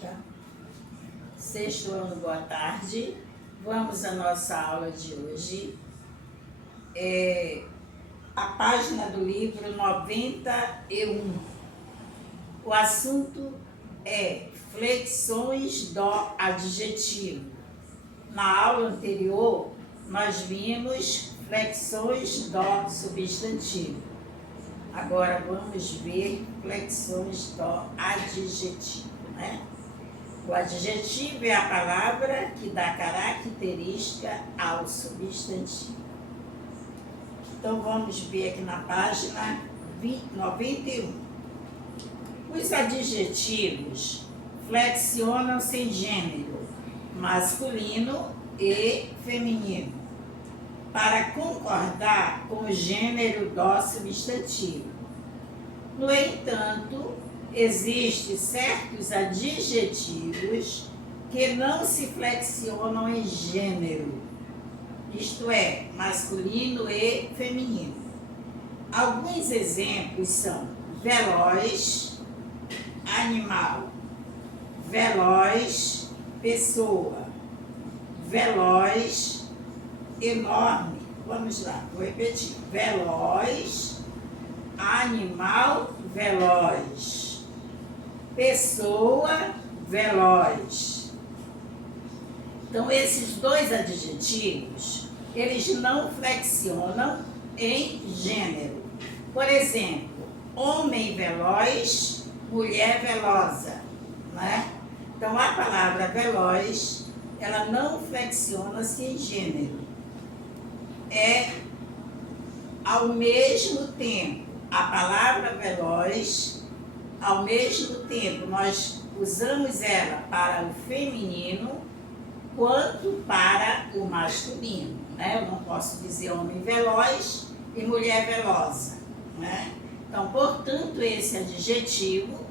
Já. Sexto ano, boa tarde. Vamos à nossa aula de hoje. A página do livro 91. O assunto é flexões do adjetivo. Na aula anterior, nós vimos flexões do substantivo. Agora vamos ver flexões do adjetivo, né? O adjetivo é a palavra que dá característica ao substantivo. Então vamos ver aqui na página 91. Os adjetivos flexionam-se em gênero masculino e feminino, para concordar com o gênero do substantivo. No entanto, existem certos adjetivos que não se flexionam em gênero, isto é, masculino e feminino. Alguns exemplos são veloz, animal, veloz, pessoa, veloz, enorme. Vamos lá, vou repetir. Veloz, animal, veloz, pessoa, veloz. Então, esses dois adjetivos, eles não flexionam em gênero. Por exemplo, homem veloz, mulher velosa, né? Então, a palavra veloz, ela não flexiona-se em gênero. É, ao mesmo tempo, a palavra veloz, ao mesmo tempo, nós usamos ela para o feminino quanto para o masculino, né? Eu não posso dizer homem veloz e mulher velosa, né? Então, portanto, esse adjetivo,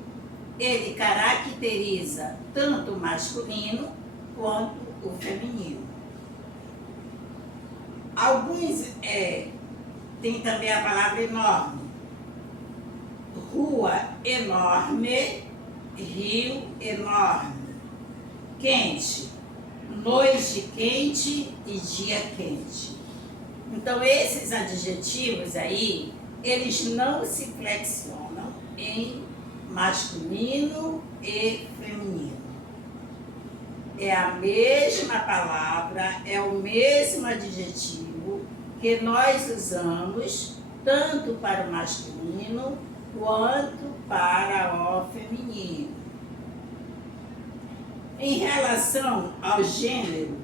ele caracteriza tanto o masculino quanto o feminino. Alguns, tem também a palavra enorme. Rua enorme, rio enorme. Quente, noite quente e dia quente. Então, esses adjetivos aí, eles não se flexionam em masculino e feminino. É a mesma palavra, é o mesmo adjetivo que nós usamos tanto para o masculino quanto para o feminino. Em relação ao gênero,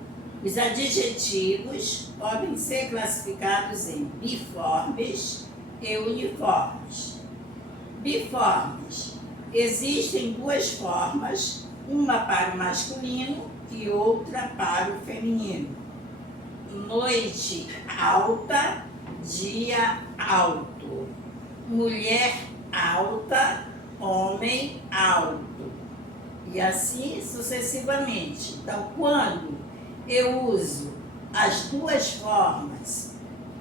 os adjetivos podem ser classificados em biformes e uniformes. Biformes. Existem duas formas, uma para o masculino e outra para o feminino. Noite alta, dia alto. Mulher alta, homem alto. E assim sucessivamente. Então, quando eu uso as duas formas,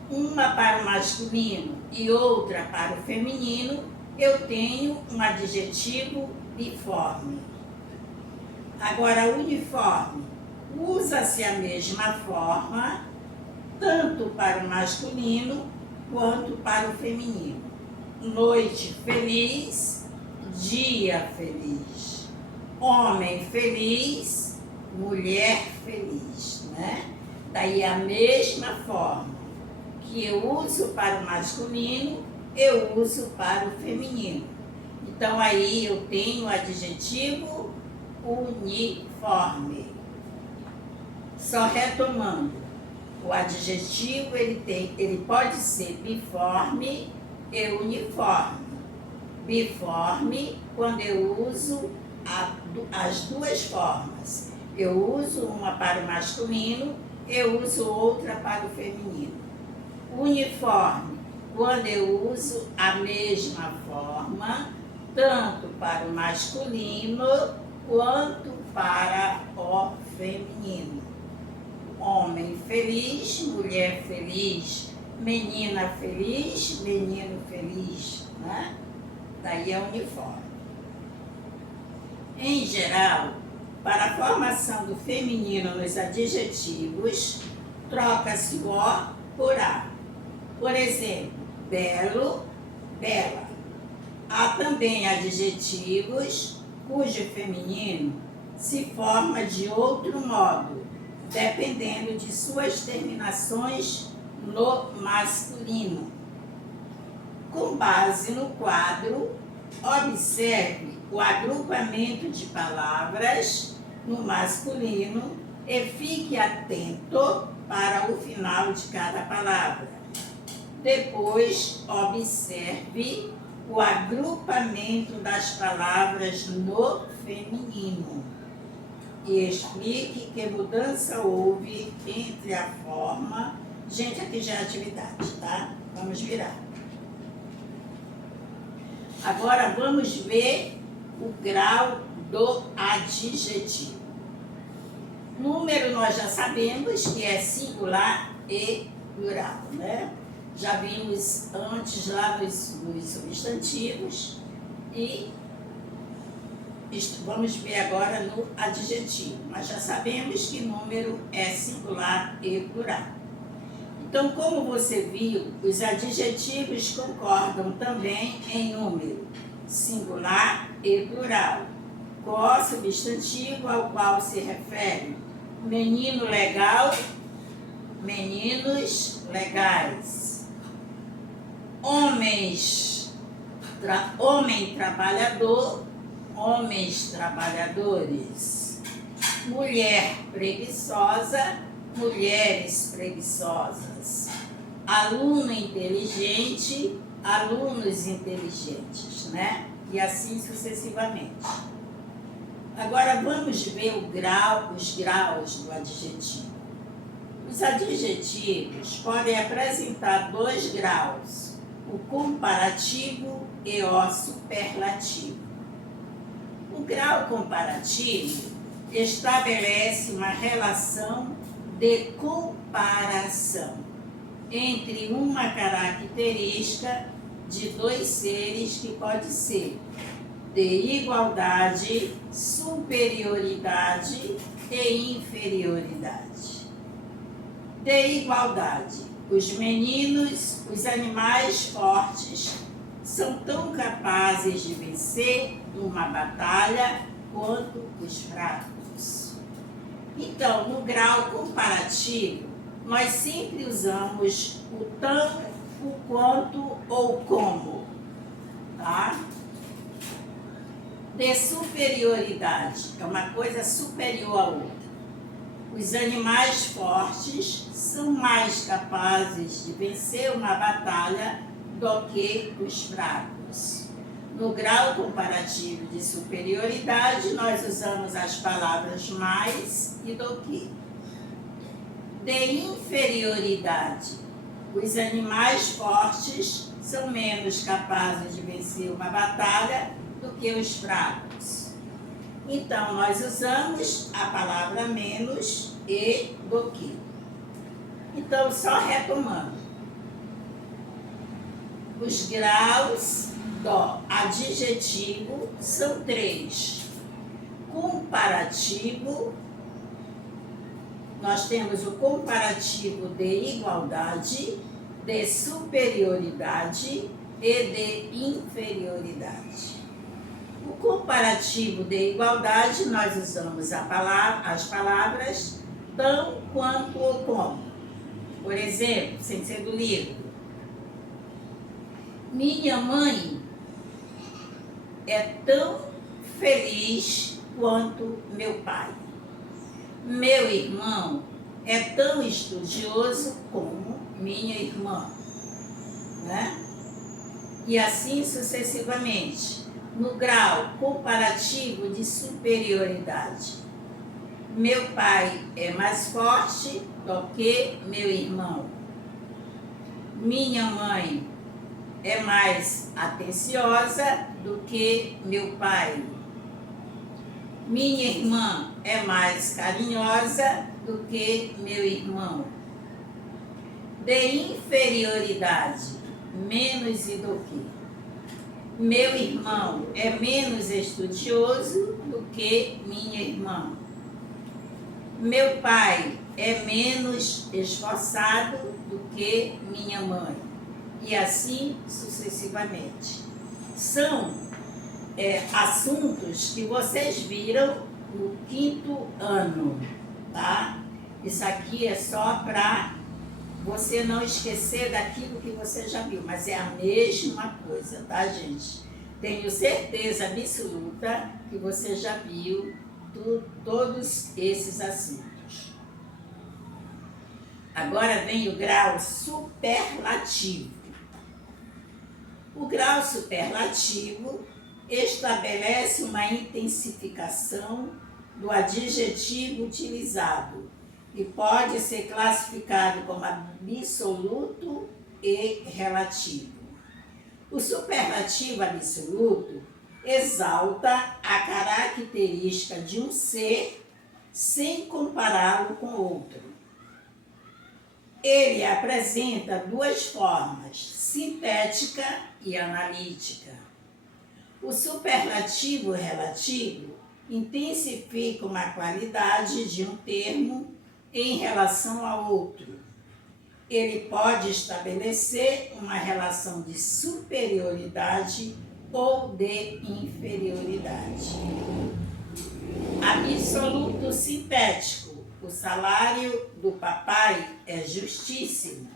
uma para o masculino e outra para o feminino, eu tenho um adjetivo biforme. Agora, uniforme. Usa-se a mesma forma, tanto para o masculino quanto para o feminino. Noite feliz, dia feliz. Homem feliz, mulher feliz, né? Daí a mesma forma que eu uso para o masculino, eu uso para o feminino. Então aí eu tenho o adjetivo uniforme. Só retomando, o adjetivo ele pode ser biforme e uniforme. Biforme quando eu uso as duas formas. Eu uso uma para o masculino, eu uso outra para o feminino. Uniforme, quando eu uso a mesma forma, tanto para o masculino quanto para o feminino. Homem feliz, mulher feliz, menina feliz, menino feliz, né? Daí é uniforme. Em geral, para a formação do feminino nos adjetivos, troca-se o O por A. Por exemplo, belo, bela. Há também adjetivos cujo feminino se forma de outro modo, dependendo de suas terminações no masculino. Com base no quadro, observe o agrupamento de palavras no masculino e fique atento para o final de cada palavra. Depois, observe o agrupamento das palavras no feminino e explique que mudança houve entre a forma... Gente, aqui já é atividade, tá? Vamos virar. Agora vamos ver o grau do adjetivo. Número nós já sabemos que é singular e plural, né? Já vimos antes lá nos substantivos e vamos ver agora no adjetivo. Nós já sabemos que número é singular e plural. Então, como você viu, os adjetivos concordam também em número, singular e plural. Qual substantivo ao qual se refere? Menino legal, meninos legais. Homem trabalhador, homens trabalhadores. Mulher preguiçosa, mulheres preguiçosas. Aluno inteligente, alunos inteligentes, né? E assim sucessivamente. Agora vamos ver os graus do adjetivo. Os adjetivos podem apresentar 2 graus, o comparativo e o superlativo. O grau comparativo estabelece uma relação de comparação entre uma característica de 2 seres que pode ser de igualdade, superioridade e inferioridade. De igualdade, os meninos, os animais fortes, são tão capazes de vencer uma batalha quanto os fracos. Então, no grau comparativo, nós sempre usamos o tanto, o quanto ou como, tá? De superioridade, é uma coisa superior à outra. Os animais fortes são mais capazes de vencer uma batalha do que os fracos. No grau comparativo de superioridade, nós usamos as palavras mais e do que. De inferioridade, os animais fortes são menos capazes de vencer uma batalha do que os fracos. Então, nós usamos a palavra menos e do que. Então, só retomando. Os graus do adjetivo são 3. Comparativo, nós temos o comparativo de igualdade, de superioridade e de inferioridade. O comparativo de igualdade, nós usamos as palavras tão, quanto ou como. Por exemplo, sem ser do livro. Minha mãe é tão feliz quanto meu pai. Meu irmão é tão estudioso como minha irmã, né? E assim sucessivamente. No grau comparativo de superioridade, meu pai é mais forte do que meu irmão. Minha mãe é mais atenciosa do que meu pai. Minha irmã é mais carinhosa do que meu irmão. De inferioridade, menos e do que. Meu irmão é menos estudioso do que minha irmã. Meu pai é menos esforçado do que minha mãe. E assim sucessivamente. São assuntos que vocês viram no 5º ano, tá? Isso aqui é só para você não esquecer daquilo que você já viu, mas é a mesma coisa, tá, gente? Tenho certeza absoluta que você já viu todos esses assuntos. Agora vem o grau superlativo. O grau superlativo estabelece uma intensificação do adjetivo utilizado e pode ser classificado como absoluto e relativo. O superlativo absoluto exalta a característica de um ser sem compará-lo com outro. Ele apresenta duas formas, sintética e analítica. O superlativo relativo intensifica uma qualidade de um termo em relação a outro. Ele pode estabelecer uma relação de superioridade ou de inferioridade. Absoluto sintético. O salário do papai é justíssimo.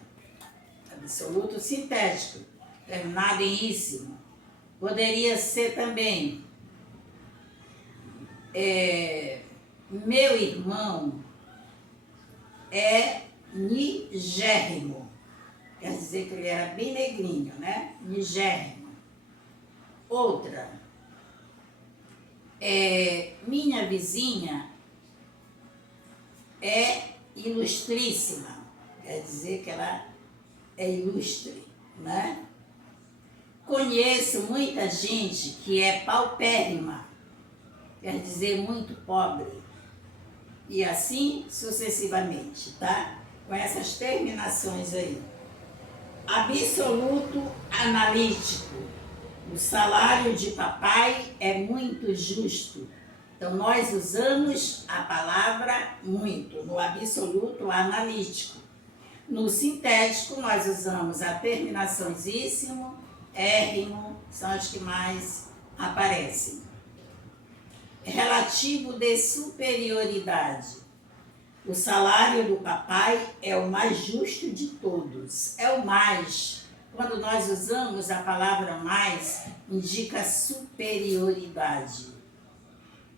Absoluto sintético. Terminado em íssimo. Poderia ser também meu irmão é nigérrimo. Quer dizer que ele era bem negrinho, né? Nigérrimo. Outra. Minha vizinha é ilustríssima. Quer dizer que ela é ilustre, né? Conheço muita gente que é paupérrima. Quer dizer muito pobre. E assim sucessivamente, tá? Com essas terminações aí. Absoluto analítico. O salário de papai é muito justo. Então, nós usamos a palavra muito no absoluto analítico. No sintético, nós usamos a terminações íssimo, érrimo, são as que mais aparecem. Relativo de superioridade. O salário do papai é o mais justo de todos. É o mais. Quando nós usamos a palavra mais, indica superioridade.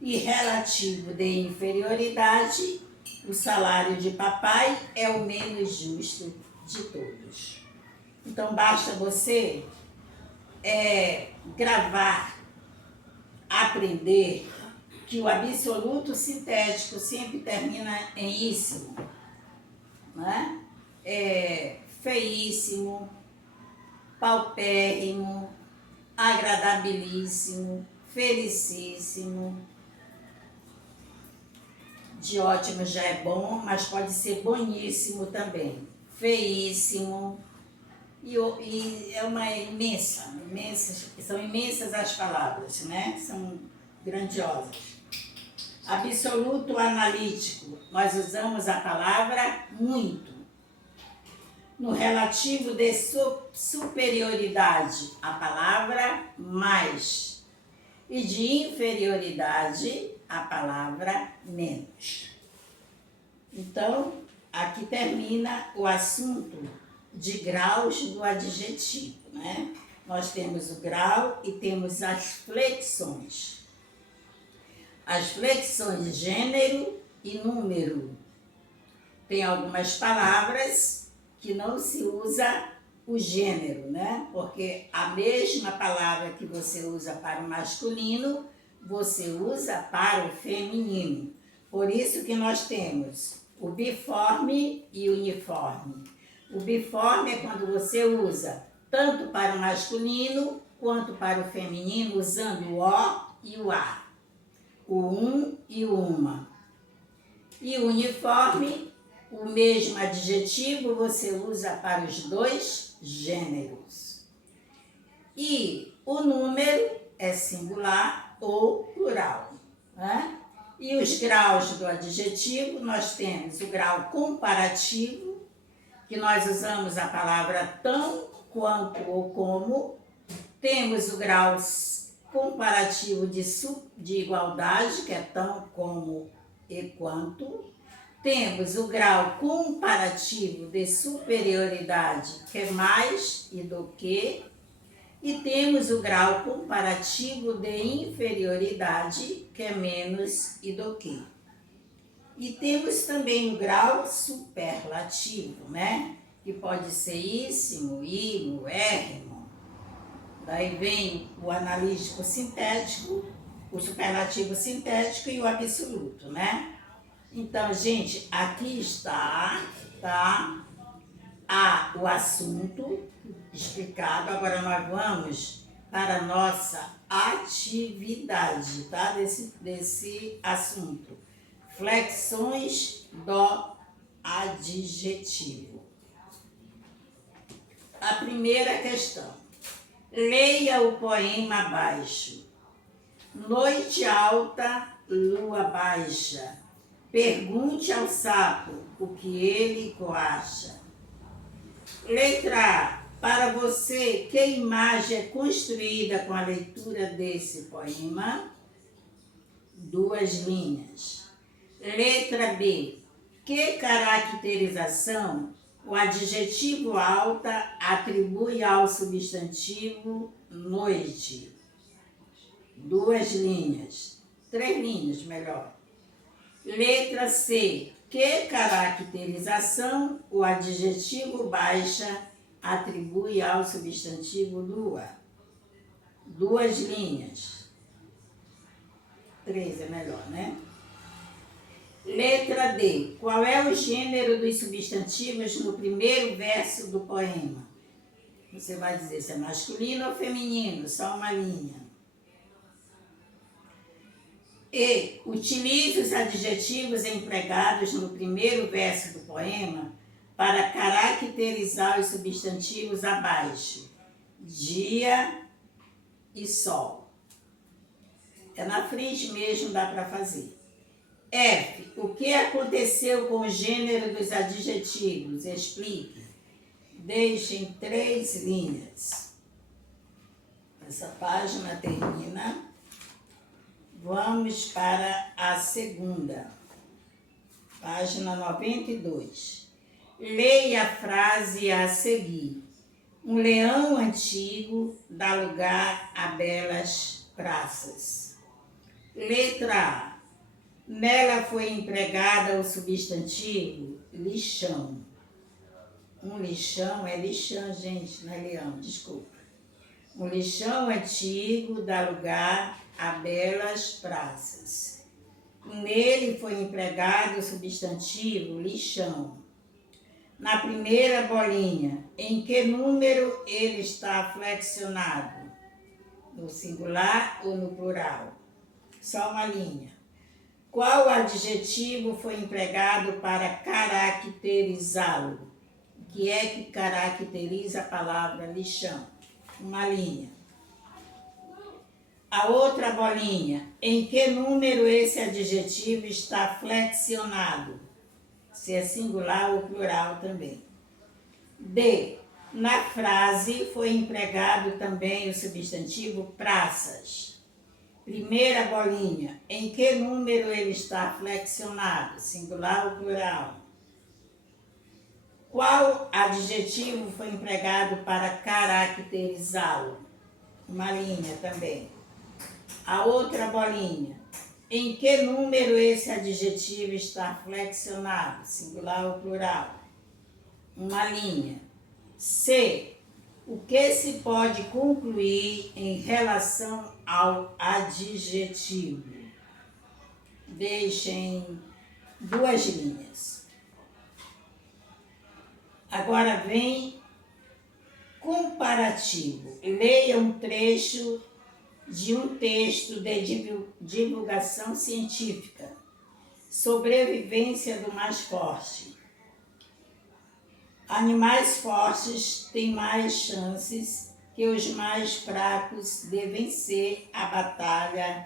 E relativo de inferioridade, o salário de papai é o menos justo de todos. Então, basta você gravar, aprender que o absoluto sintético sempre termina em íssimo, né? Feíssimo, paupérrimo, agradabilíssimo, felicíssimo. De ótimo já é bom, mas pode ser boníssimo também. Feíssimo. E é uma são imensas as palavras, né? São grandiosas. Absoluto analítico, nós usamos a palavra muito. No relativo de superioridade, a palavra mais. E de inferioridade, a palavra menos. Então, aqui termina o assunto de graus do adjetivo, né? Nós temos o grau e temos as flexões. As flexões de gênero e número. Tem algumas palavras que não se usa o gênero, né? Porque a mesma palavra que você usa para o masculino, você usa para o feminino. Por isso que nós temos o biforme e o uniforme. O biforme é quando você usa tanto para o masculino quanto para o feminino, usando o O e o A. O um e o uma. E o uniforme, o mesmo adjetivo você usa para os dois gêneros. E O número é singular ou plural, né? E os graus do adjetivo, nós temos o grau comparativo, que nós usamos a palavra tão, quanto ou como. Temos o grau comparativo de igualdade, que é tão, como e quanto. Temos o grau comparativo de superioridade, que é mais e do que. E temos o grau comparativo de inferioridade, que é menos e do que. E temos também o grau superlativo, né? Que pode ser íssimo, imo, érrimo. Daí vem o analítico sintético, o superlativo sintético e o absoluto, né? Então, gente, aqui está, o assunto explicado. Agora nós vamos para a nossa atividade, tá? Desse assunto. Flexões do adjetivo. A primeira questão. Leia o poema abaixo. Noite alta, lua baixa. Pergunte ao sapo o que ele coacha. Letra A. Para você, que imagem é construída com a leitura desse poema? 2 linhas. Letra B. Que caracterização o adjetivo alta atribui ao substantivo noite? 2 linhas. 3 linhas, melhor. Letra C. Que caracterização o adjetivo baixa atribui ao substantivo lua? 2 linhas. 3 é melhor, né? Letra D. Qual é o gênero dos substantivos no primeiro verso do poema? Você vai dizer se é masculino ou feminino, só uma linha. E. Utilize os adjetivos empregados no primeiro verso do poema para caracterizar os substantivos abaixo. Dia e sol. É na frente mesmo, dá para fazer. F. O que aconteceu com o gênero dos adjetivos? Explique. Deixem 3 linhas. Essa página termina. Vamos para a segunda. Página 92. Leia a frase a seguir. Um leão antigo dá lugar a belas praças. Letra A. Nela foi empregada o substantivo lixão. Um lixão é lixão, gente, não é leão, desculpa. Um lixão antigo dá lugar a belas praças. Nele foi empregado o substantivo lixão. Na primeira bolinha, em que número ele está flexionado? No singular ou no plural? Só uma linha. Qual adjetivo foi empregado para caracterizá-lo? O que é que caracteriza a palavra lixão? Uma linha. A outra bolinha, em que número esse adjetivo está flexionado? Se é singular ou plural também. D. Na frase foi empregado também o substantivo praças. Primeira bolinha, em que número ele está flexionado? Singular ou plural? Qual adjetivo foi empregado para caracterizá-lo? Uma linha também. A outra bolinha, em que número esse adjetivo está flexionado? Singular ou plural? Uma linha. C. O que se pode concluir em relação ao adjetivo? Deixem 2 linhas. Agora vem comparativo. Leia um trecho de um texto de divulgação científica. Sobrevivência do mais forte. Animais fortes têm mais chances que os mais fracos de vencer a batalha.